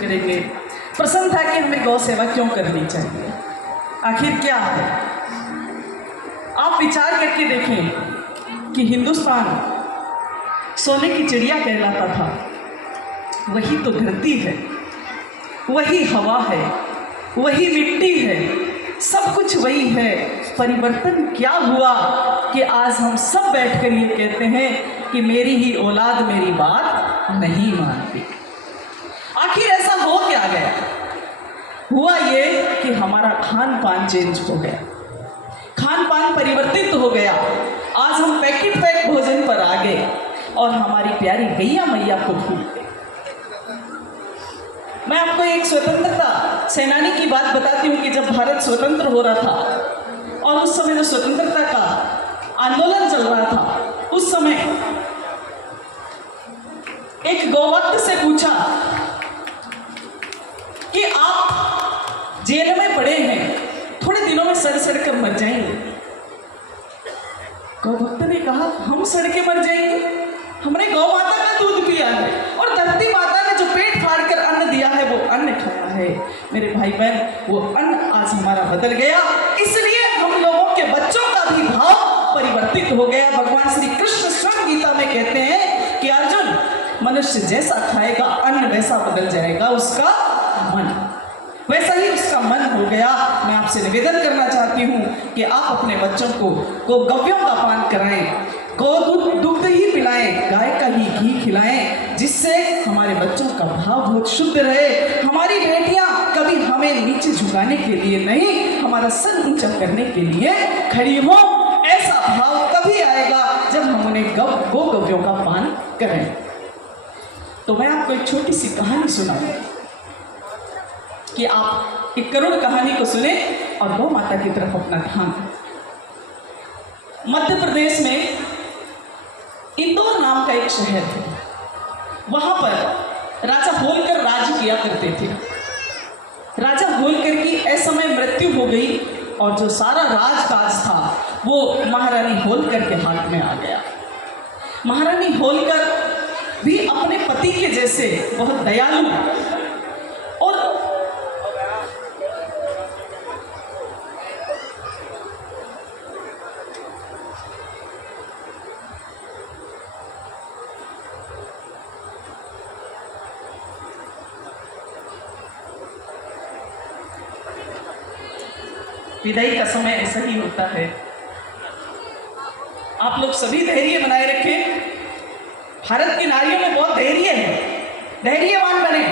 करेंगे। प्रश्न था कि हमें गौ सेवा क्यों करनी चाहिए, आखिर क्या है। आप विचार करके देखें कि हिंदुस्तान सोने की चिड़िया कहलाता था, वही तो धरती है, वही हवा है, वही मिट्टी है, सब कुछ वही है। परिवर्तन क्या हुआ कि आज हम सब बैठकर ये कहते हैं कि मेरी ही औलाद मेरी बात नहीं मानती। आखिर ऐसा हो क्या गया? हुआ ये कि हमारा खान पान चेंज हो गया, खान पान परिवर्तित हो गया। आज हम पैकेट पैक भोजन पर आ गए और हमारी प्यारी गैया मैया को भूल गए। मैं आपको एक स्वतंत्रता सेनानी की बात बताती हूँ कि जब भारत स्वतंत्र हो रहा था और उस समय जो स्वतंत्रता का आंदोलन चल रहा था, उस समय एक गौवक्ता से पूछा कि आप जेल में पड़े हैं, थोड़े दिनों में सड़ कर मर जाएंगे। गौवक्ता ने कहा, हम सड़ के मर जाएंगे? हमने गौ माता का दूध पिया है और धरती माता ने जो पेट फाड़ कर अन्न दिया है वो अन्न खाया है। मेरे भाई बहन, वो अन्न आज हमारा बदल गया, इसलिए हम लोगों के बच्चों का भी भाव परिवर्तित हो गया। भगवान श्री कृष्ण स्वयं गीता में कहते हैं कि अर्जुन, मनुष्य जैसा खाएगा अन्न वैसा बदल जाएगा उसका मन, वैसा ही उसका मन हो गया। मैं आपसे निवेदन करना चाहती हूँ कि आप अपने बच्चों को गव्यों का पान कराएं, गौ दुग्ध ही पिलाएं, गाय का ही घी खिलाएं, जिससे हमारे बच्चों का भाव बहुत शुद्ध रहे। हमारी बेटियां कभी हमें नीचे झुकाने के लिए नहीं, हमारा सर ऊंचा करने के लिए खड़ी हो। ऐसा भाव तभी आएगा जब हम उन्हें गौ गव्यों का पान करें। तो मैं आपको एक छोटी सी कहानी सुनाऊंगी कि आप एक करुण कहानी को सुने और गौ माता की तरफ अपना ध्यान दें। मध्य प्रदेश में इंदौर नाम का एक शहर है, वहां पर राजा होलकर राज किया करते थे। राजा होलकर की असमय मृत्यु हो गई और जो सारा राजकाज था वो महारानी होलकर के हाथ में आ गया। महारानी होलकर भी अपने पति के जैसे बहुत दयालु और विदाई का समय ऐसा ही होता है। आप लोग सभी धैर्य बनाए रखें। भारत की नारियों में बहुत धैर्य है, धैर्यवान बने।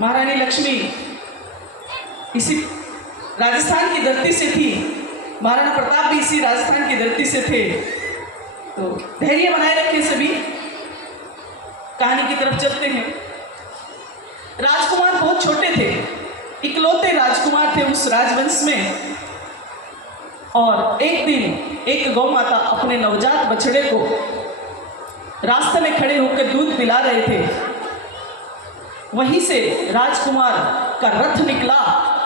महारानी लक्ष्मी इसी राजस्थान की धरती से थी, महाराणा प्रताप भी इसी राजस्थान की धरती से थे। तो धैर्य बनाए रखें सभी। कहानी की तरफ चलते हैं। राजकुमार बहुत छोटे थे, इकलौते राजकुमार थे उस राजवंश में। और एक दिन एक गौ माता अपने नवजात बछड़े को रास्ते में खड़े होकर दूध पिला रहे थे। वहीं से राजकुमार का रथ निकला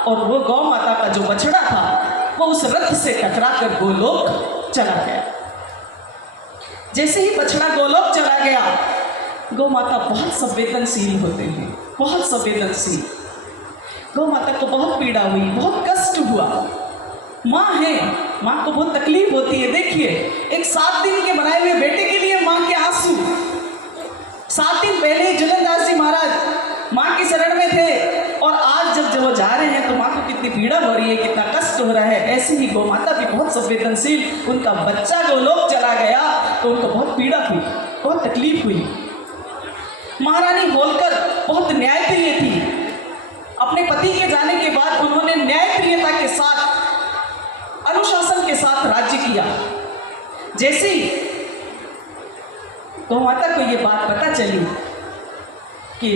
और वो गौ माता का जो बछड़ा था वो उस रथ से टकराकर गोलोक चला गया। जैसे ही बछड़ा गोलोक चला गया, गौ माता बहुत संवेदनशील होते हैं, बहुत संवेदनशील। गौ माता को बहुत पीड़ा हुई, बहुत कष्ट हुआ। माँ है, माँ को बहुत तकलीफ होती है। देखिए, एक 7 दिन के बनाए हुए बेटे के लिए माँ के आंसू। 7 दिन पहले जुलनदास जी महाराज माँ के शरण में थे और आज जब वो जा रहे हैं तो माँ को कितनी पीड़ा हो रही है, कितना कष्ट हो रहा है। ऐसी ही गौ माता भी बहुत संवेदनशील। उनका बच्चा गोलोक चला गया तो उनको बहुत पीड़ा हुई, बहुत तकलीफ हुई। महारानी होलकर बहुत न्यायप्रिय थी। अपने पति के जाने के बाद उन्होंने न्यायप्रियता के साथ, अनुशासन के साथ राज्य किया। जैसे ही गौ माता को ये बात पता चली कि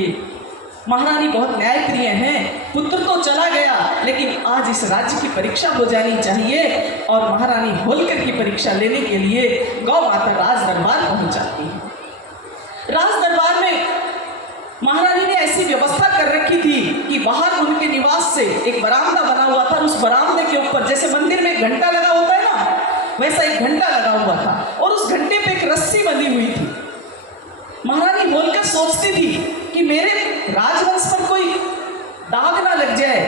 महारानी बहुत न्यायप्रिय हैं, पुत्र तो चला गया लेकिन आज इस राज्य की परीक्षा हो जानी चाहिए, और महारानी होलकर की परीक्षा लेने के लिए गौ माता राज दरबार पहुंच जाती है। राज दरबार में महारानी ने ऐसी व्यवस्था कर रखी थी कि बाहर उनके निवास से एक बरामदा बना हुआ था। उस बरामदे के ऊपर जैसे मंदिर में घंटा लगा होता है ना, वैसा एक घंटा लगा हुआ था और उस घंटे पे एक रस्सी बंधी हुई थी। महारानी होलकर सोचती थी कि मेरे राजवंश पर कोई दाग ना लग जाए,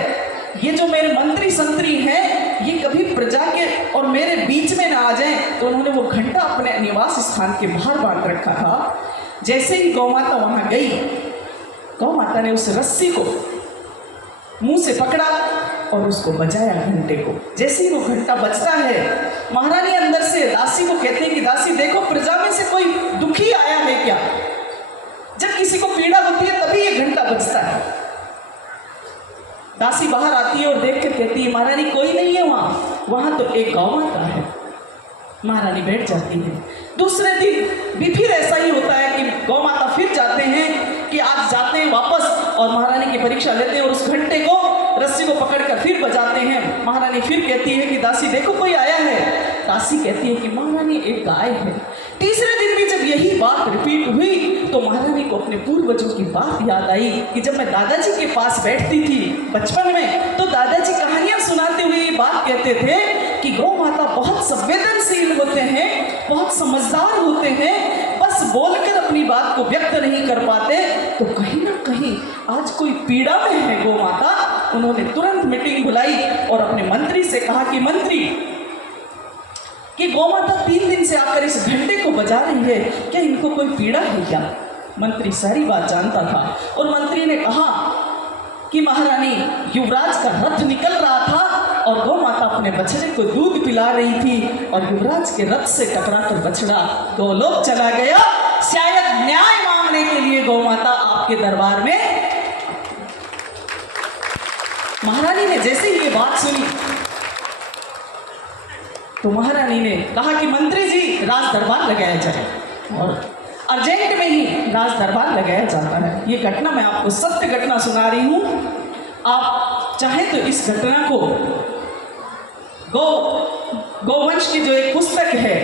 ये जो मेरे मंत्री संतरी हैं ये कभी प्रजा के और मेरे बीच में ना आ जाए। तो उन्होंने वो घंटा अपने निवास स्थान के बाहर बांध रखा था। जैसे ही गौ माता वहां गई, गौ माता ने उस रस्सी को मुंह से पकड़ा और उसको बजाया घंटे को। जैसे ही वो घंटा बजता है, महारानी अंदर से दासी को कहते हैं कि दासी देखो, प्रजा में से कोई दुखी आया है क्या? जब किसी को पीड़ा होती है तभी ये घंटा बजता है। दासी बाहर आती है और देख कर कहती है महारानी कोई नहीं है वहां तो एक गौ माता है। महारानी बैठ जाती है। दूसरे दिन भी फिर ऐसा ही होता है कि गौ माता फिर जाते हैं कि आज जाते हैं वापस और महारानी की परीक्षा लेते हैं और उस घंटे को रस्सी को पकड़कर फिर बजाते हैं। महारानी फिर कहती है कि दासी देखो कोई आया है। दासी कहती है कि महारानी एक गाय है। तीसरे दिन भी जब यही बात रिपीट हुई तो महारानी को अपने पूर्वजों की बात याद आई कि जब मैं दादाजी के पास बैठती थी बचपन में तो दादाजी कहानियां सुनाते हुए ये बात कहते थे कि गौ माता बहुत संवेदनशील होते हैं, बहुत समझदार होते हैं, बस बोलकर अपनी बात को व्यक्त नहीं कर पाते। तो कहीं ना कहीं आज कोई पीड़ा में है गौ माता। उन्होंने तुरंत मीटिंग बुलाई और अपने मंत्री से कहा कि मंत्री कि गौ माता 3 दिन से आकर इस घंटे को बजा रही है, क्या इनको कोई पीड़ा है क्या? मंत्री सारी बात जानता था और मंत्री ने कहा कि महारानी युवराज का रथ निकल रहा था और गौ माता अपने बछड़े को दूध पिला रही थी और युवराज के रथ से टकराकर बछड़ा गोलोक चला गया। शायद न्याय मांगने के लिए गौ माता आपके दरबार में। महारानी ने जैसे ही ये बात सुनी तो महारानी ने कहा कि मंत्री जी राज दरबार लगाया जाए और अर्जेंट में ही राज दरबार लगाया जाता है। ये घटना मैं आपको सत्य घटना सुना रही हूँ। आप चाहे तो इस घटना को गौवंश की जो एक पुस्तक है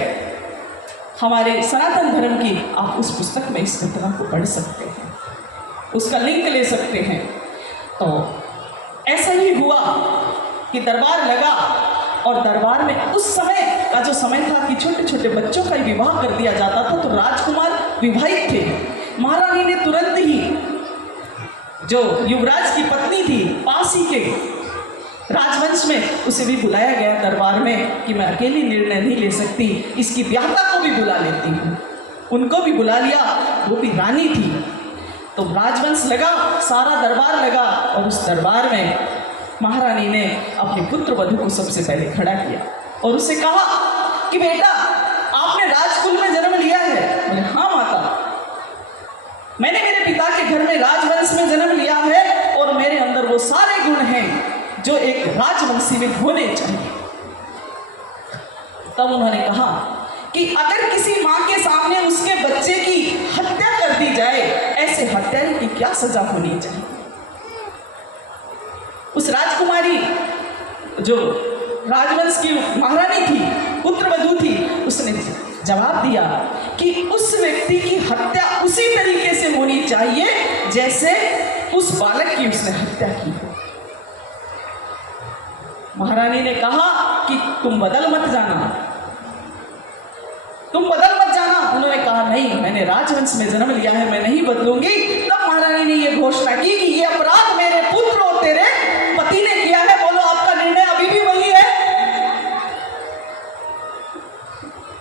हमारे सनातन धर्म की, आप उस पुस्तक में इस घटना को पढ़ सकते हैं, उसका लिंक ले सकते हैं। तो ऐसा ही हुआ कि दरबार लगा और दरबार में उस समय का जो समय था कि छोटे छोटे बच्चों का विवाह कर दिया जाता था, तो राजकुमार विवाहित थे। महारानी ने तुरंत ही जो युवराज की पत्नी थी पास ही के राजवंश में, उसे भी बुलाया गया दरबार में कि मैं अकेली निर्णय नहीं ले सकती, इसकी ब्याहता को भी बुला लेती हूँ। उनको भी बुला लिया, वो भी रानी थी। तो राजवंश लगा, सारा दरबार लगा और उस दरबार में महारानी ने अपने पुत्र वधू को सबसे पहले खड़ा किया और उससे कहा कि बेटा आपने राजकुल में जन्म लिया है। बोले हाँ माता, मैंने मेरे पिता के घर में राजवंश में जन्म लिया है और मेरे अंदर वो सारे गुण हैं जो एक राजवंशी में होने चाहिए। तब उन्होंने कहा कि अगर किसी माँ के सामने उसके बच्चे की हत्या कर दी जाए, ऐसे हत्यारे की क्या सजा होनी चाहिए? उस राजकुमारी जो राजवंश की महारानी थी, पुत्रवधू थी, उसने जवाब दिया कि उस व्यक्ति की हत्या उसी तरीके से होनी चाहिए जैसे उस बालक की उसने हत्या की हो। महारानी ने कहा कि तुम बदल मत जाना, तुम बदल मत जाना। उन्होंने कहा नहीं, मैंने राजवंश में जन्म लिया है, मैं नहीं बदलूंगी। तब महारानी ने यह घोषणा की कि ये अपराध मेरे पुत्र और तेरे पति ने किया है। बोलो आपका निर्णय अभी भी वही है?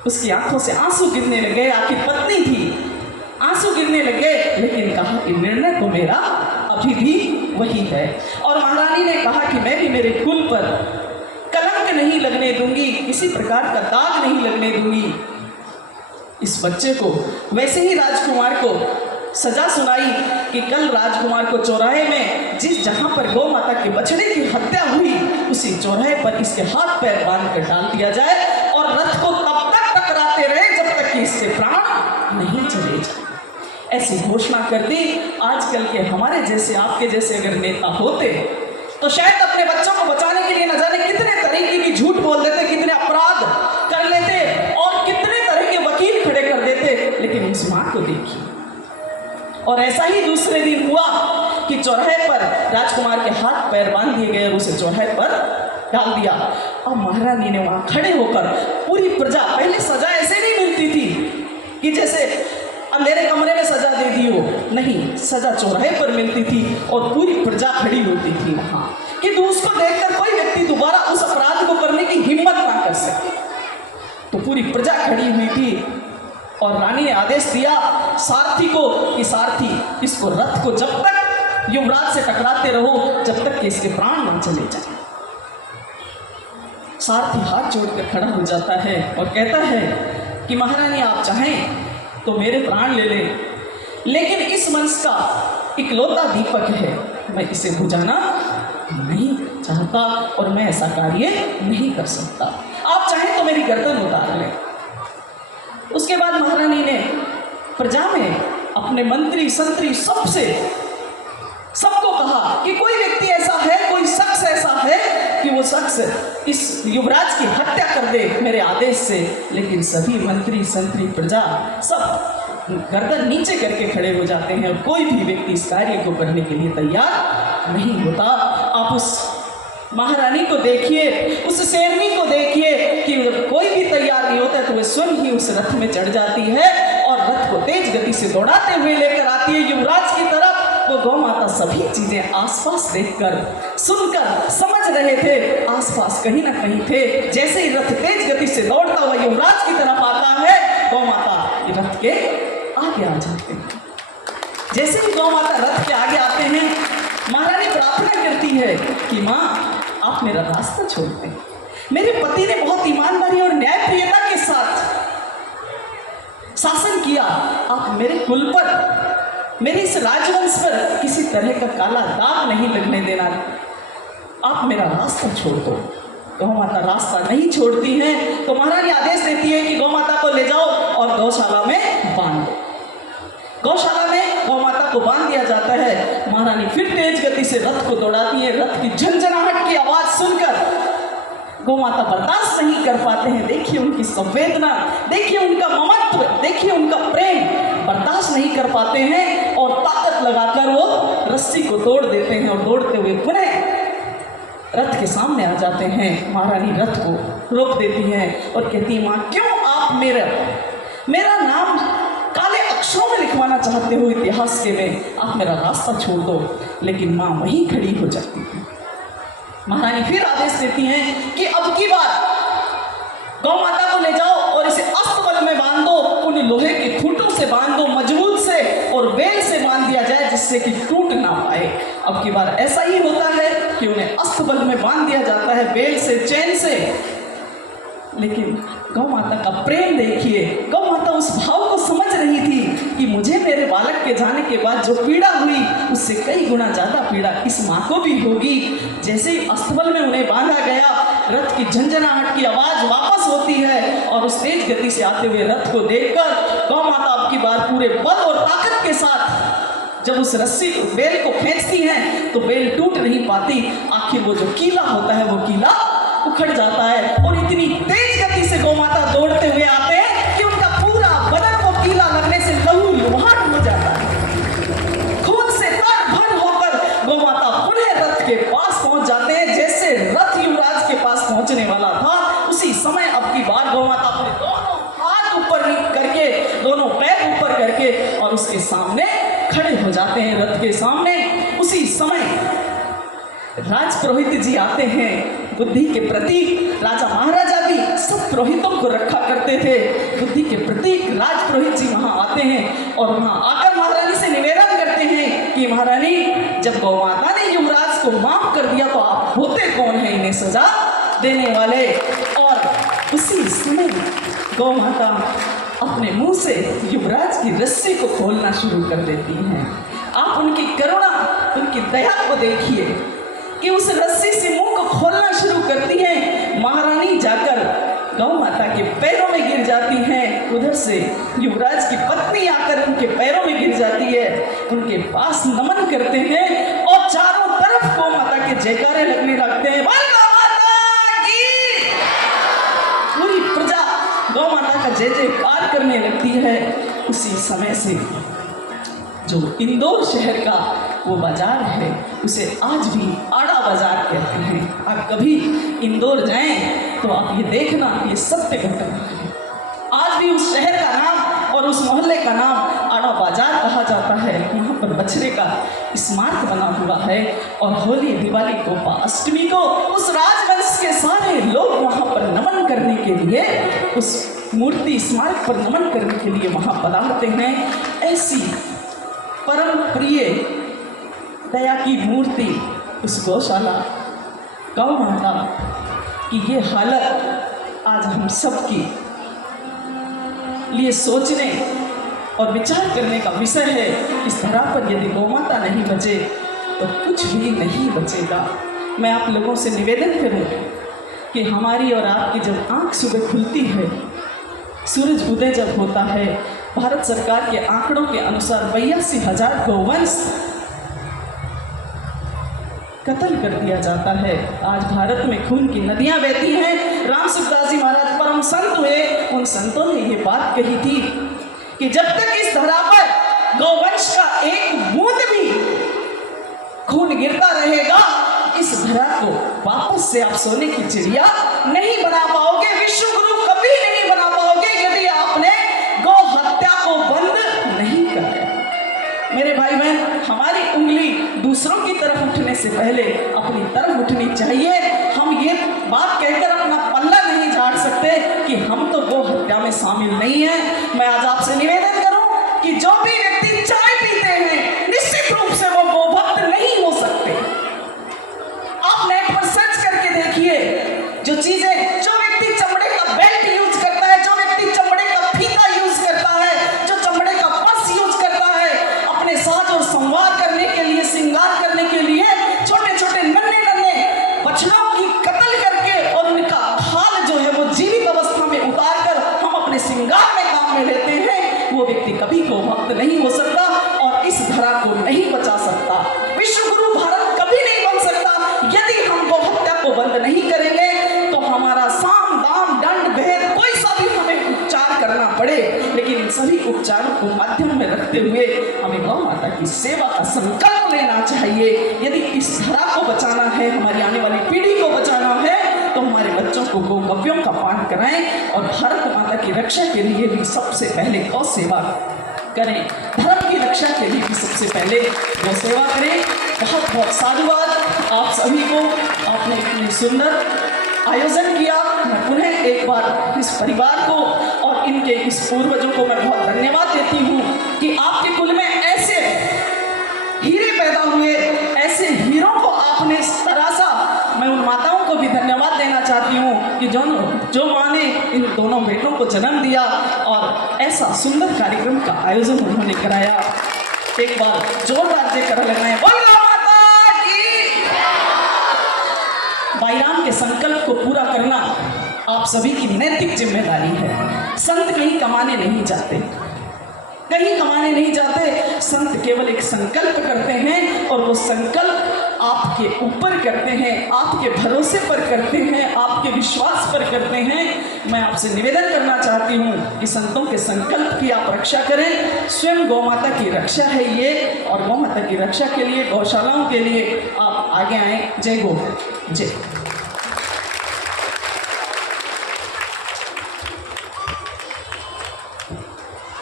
उसकी आंखों से आंसू गिरने लगे, आखिर पत्नी थी, आंसू गिरने लगे, लेकिन कहा कि निर्णय तो मेरा अभी भी वही है। और महारानी ने कहा कि मैं भी मेरे कुल पर कलंक नहीं लगने दूंगी, किसी प्रकार का दाग नहीं लगने दूंगी। इस बच्चे को वैसे ही राजकुमार को सजा सुनाई कि कल राजकुमार को चौराहे में जिस जहां पर गौ माता के बछड़े की हत्या हुई उसी चौराहे पर इसके हाथ पैर बांध कर डाल दिया जाए और रथ को तब तक टकराते रहे जब तक कि इससे प्राण नहीं चले जाए। ऐसी घोषणा कर दी। आजकल के हमारे जैसे आपके जैसे अगर नेता होते तो शायद अपने बच्चों को बचाने के लिए न जाने कितने तरीके की झूठ बोल देते, कितने अपराध कर लेते और कितने तरह के वकील खड़े कर देते। लेकिन उस माँ को देखिए। और ऐसा ही दूसरे दिन हुआ कि चौराहे पर राजकुमार के हाथ पैर बांध दिए गए और उसे चौराहे पर डाल दिया। अब महारानी ने वहां खड़े होकर पूरी प्रजा, पहले सजा ऐसे नहीं मिलती थी कि जैसे अंधेरे कमरे में सजा दे दी हो, नहीं, सजा चौराहे पर मिलती थी और पूरी प्रजा खड़ी होती थी वहां कि उसको देखकर कोई व्यक्ति दोबारा उस अपराध को करने की हिम्मत ना कर सके। तो पूरी प्रजा खड़ी हुई थी और रानी ने आदेश दिया सारथी को कि सारथी, इसको रथ को जब तक युवराज से टकराते रहो जब तक कि इसके प्राण ना चले जाए। सारथी हाथ जोड़कर खड़ा हो जाता है और कहता है कि महारानी, आप चाहें तो मेरे प्राण ले लें, लेकिन इस वंश का इकलौता दीपक है, मैं इसे बुझाना नहीं चाहता और मैं ऐसा कार्य नहीं कर सकता। आप चाहें तो मेरी गर्दन उतार लें। उसके बाद महारानी ने प्रजा में अपने मंत्री संतरी सबको कहा कि कोई व्यक्ति ऐसा है, कोई शख्स ऐसा है कि वो शख्स इस युवराज की हत्या कर दे मेरे आदेश से। लेकिन सभी मंत्री संतरी प्रजा सब गर्दन नीचे करके खड़े हो जाते हैं और कोई भी व्यक्ति इस कार्य को करने के लिए तैयार नहीं होता। आप उस महारानी को देखिए, उस शेरनी को देखिए कि कोई भी तैयार नहीं होता तो वह स्वयं ही उस रथ में चढ़ जाती है और रथ को तेज गति से दौड़ाते हुए लेकर आती है युवराज की तरफ। वो गौ माता सभी चीजें आसपास देखकर, सुनकर, समझ रहे थे, आसपास कहीं ना कहीं थे। जैसे ही रथ तेज गति से दौड़ता हुआ युवराज की तरफ आता है, गौ माता रथ के आगे आ जाते हैं। जैसे ही गौ माता रथ के आगे आते हैं, महारानी प्रार्थना करती है कि माँ, आप मेरा रास्ता छोड़ दें। मेरे पति ने बहुत ईमानदारी और न्यायप्रियता के साथ शासन किया। आप मेरे कुल पर, मेरे इस राजवंश पर किसी तरह का काला दाग नहीं लगने देना। आप मेरा रास्ता छोड़ दो। गौ माता रास्ता नहीं छोड़ती हैं तो महारानी आदेश देती है कि गौ माता को ले जाओ और गौशाला में बांध दो। गौशाला में गौ माता को बांध दिया जाता है। महारानी फिर तेज गति से रथ को दौड़ाती है। रथ की झंझनाहट की आवाज सुनकर गौ माता बर्दाश्त नहीं कर पाते हैं। देखिए उनकी संवेदना, देखिए उनका ममत्व, देखिए उनका प्रेम, बर्दाश्त नहीं कर पाते हैं और ताकत लगाकर वो रस्सी को तोड़ देते हैं और दौड़ते हुए पुनः रथ के सामने आ जाते हैं। महारानी रथ को रोक देती हैं और कहती है, माँ, क्यों आप मेरा नाम काले अक्षरों में लिखवाना चाहते हो इतिहास के में? आप मेरा रास्ता छोड़ दो। लेकिन माँ वहीं खड़ी हो जाती है। महारानी फिर आदेश देती हैं कि अब की बार गौ माता को ले जाओ और इसे अस्तबल में बांध दो। उन लोहे के खूंटों से बांध दो, मजबूत से, और बेल से बांध दिया जाए जिससे कि टूट ना पाए। अब की बार ऐसा ही होता है कि उन्हें अस्तबल में बांध दिया जाता है, बेल से, चैन से। लेकिन गौ माता का प्रेम देखिए। गौ माता उस भाव को समझ रही थी कि मुझे मेरे बालक के जाने के बाद जो पीड़ा हुई उससे कई गुना ज्यादा पीड़ा इस माँ को भी होगी। जैसे ही अस्तबल में उन्हें बांधा गया, रथ की झंझनाहट की आवाज वापस होती है और उस तेज गति से आते हुए रथ को देखकर गौ माता अब की बार पूरे बल और ताकत के साथ जब उस रस्सी को, बेल को खींचती हैं तो बेल टूट नहीं पाती। आखिर वो जो कीला होता है वो कीला उखड़ जाता है और इतनी तेज गति से गौ माता दौड़ते हुए आते हैं कि उनका पूरा बदन वो कीला लगने से लहू लुहान हो जाता है। खून से तर-भर होकर गौ माता पुनः रथ के पास पहुंच जाते हैं। जैसे रथ युवराज के पास पहुंचने वाला था, उसी समय अब की बार गौ माता अपने दोनों हाथ ऊपर करके, दोनों पैर ऊपर करके और उसके सामने खड़े हो जाते हैं, रथ के सामने। उसी समय राजपुरोहित जी आते हैं। बुद्धि के प्रतीक राजा महाराजा भी सब पुरोहितों को रखा करते थे। बुद्धि के प्रतीक राजपुरोहित जी वहां आते हैं और वहां आकर महारानी से निवेदन करते हैं कि महारानी, जब गौ माता ने युवराज को माफ कर दिया तो आप होते कौन है इन्हें सजा देने वाले? और उसी समय गौ माता अपने मुंह से युवराज की रस्सी को खोलना शुरू कर देती हैं। आप उनकी करुणा, उनकी दया को देखिए कि उस रस्सी से मुंह को खोलना शुरू करती हैं। महारानी जाकर गौ माता के पैरों में गिर जाती हैं। उधर से युवराज की पत्नी आकर उनके पैरों में गिर जाती है, उनके पास नमन करते हैं और चारों तरफ गौ माता के जयकारे लगने लगते हैं। गौ माता की! पूरी प्रजा गौ माता का जय जयकार करने लगती है। उसी समय से जो इंदौर शहर का वो बाजार है उसे आज भी आड़ा बाजार कहते हैं। आप कभी इंदौर जाएं तो आप ये देखना, ये सत्य घटना है। आज भी उस शहर का नाम और उस मोहल्ले का नाम बाजार कहा जाता है, वहाँ पर बछड़े का स्मारक बना हुआ है। और होली, दिवाली, गोपाष्टमी को उस राजवंश के सारे लोग वहाँ पर नमन करने के लिए, उस मूर्ति स्मारक पर नमन करने के लिए वहाँ पधारते हैं। ऐसी परम प्रिय दया की मूर्ति उस गौशाला गौ माता की ये हालत आज हम सबकी लिए सोचने और विचार करने का विषय है। इस धरा पर यदि गौ माता नहीं बचे तो कुछ भी नहीं बचेगा। मैं आप लोगों से निवेदन करूं कि हमारी और आपकी जब आंख सुबह खुलती है, सूरज उदय जब होता है, भारत सरकार के आंकड़ों के अनुसार 82,000 गौवंश कत्ल कर दिया जाता है। आज भारत में खून की नदियां बहती हैं। राम सुखदास जी महाराज परम संत हुए, उन संतों ने ये बात कही थी कि जब तक इस धरा पर गौवंश का एक बूंद भी खून गिरता रहेगा, इस धरा को वापस से आप सोने की चिड़िया नहीं बना पाओगे, विश्व गुरु कभी नहीं बना पाओगे यदि आपने गौ हत्या को बंद नहीं कराया। मेरे भाई बहन, हमारी उंगली दूसरों की तरफ उठने से पहले अपनी तरफ उठनी चाहिए। हम ये बात कहकर अपना पल्ला नहीं झाड़ सकते कि हम तो गौ हत्या में शामिल नहीं हैं। मैं आज आपसे निवेदन करूं कि जो भी व्यक्ति चाय पीते हैं, निश्चित रूप से वो गोभक्त नहीं हो सकते। आप नेट पर सर्च करके देखिए, जो चीजें, जो व्यक्ति चमड़े का बेल्ट यूज करता है, जो व्यक्ति चमड़े का फीता यूज करता है, जो चमड़े का पर्स यूज करता है अपने साज और संवार करने के लिए, श्रृंगार करने के लिए, छोटे छोटे नन्हे नन्हे बछड़ों की कत्ल करके और उनका खाल जो है वो जीवित अवस्था में उतार कर हम अपने श्रृंगार में काम में लेते हैं, वो व्यक्ति कभी गोभक्त नहीं हो सकता और इस धरा को नहीं बचा सकता। विश्व गुरु भारत कभी नहीं बन सकता यदि हम गौ हत्या को बंद नहीं करेंगे। तो हमारा साम दाम दंड भेद कोई सा भी हमें उपचार करना पड़े, लेकिन इन सभी उपचारों को माध्यम में रखते हुए हमें गौ माता की सेवा का संकल्प लेना चाहिए। यदि इस धरा को बचाना है, हमारी आने वाली पीढ़ी को बचाना है, तो हमारे बच्चों को गौ गव्यों का पान कराएं और भारत माता की रक्षा के लिए भी सबसे पहले गौ सेवा करें। धर्म की रक्षा के लिए भी सबसे पहले गौ सेवा करें। बहुत बहुत साधुवाद आप सभी को, आपने इतनी सुंदर आयोजन किया। मैं पुनः एक बार इस परिवार को और इनके इस पूर्वजों को मैं बहुत धन्यवाद देती हूँ कि आपके कुल में ऐसे हीरे पैदा हुए, ऐसे हीरों को आपने तराशा। मैं उन माताओं को भी धन्यवाद देना चाहती हूँ कि जो माँ ने इन दोनों बेटों को जन्म दिया और ऐसा सुंदर कार्यक्रम का आयोजन उन्होंने कराया। एक बार जोरदार जयकारा लगाएं, बोल माता की। बाईराम के संकल्प को पूरा करना आप सभी की नैतिक जिम्मेदारी है। संत कहीं कमाने नहीं जाते, कहीं कमाने नहीं जाते। संत केवल एक संकल्प करते हैं और वो संकल्प आपके ऊपर करते हैं, आपके भरोसे पर करते हैं, आपके विश्वास पर करते हैं। मैं आपसे निवेदन करना चाहती हूँ कि संतों के संकल्प की आप रक्षा करें। स्वयं गौ माता की रक्षा है ये, और गौ माता की रक्षा के लिए, गौशालाओं के लिए आप आगे आए। जय गो जय।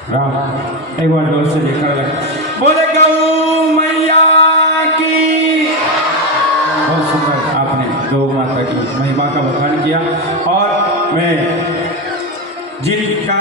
राम एक बार जोर से देखा बोले गौ मैया की। बहुत सुंदर आपने गौ माता की महिमा का बखान किया और मैं जिनका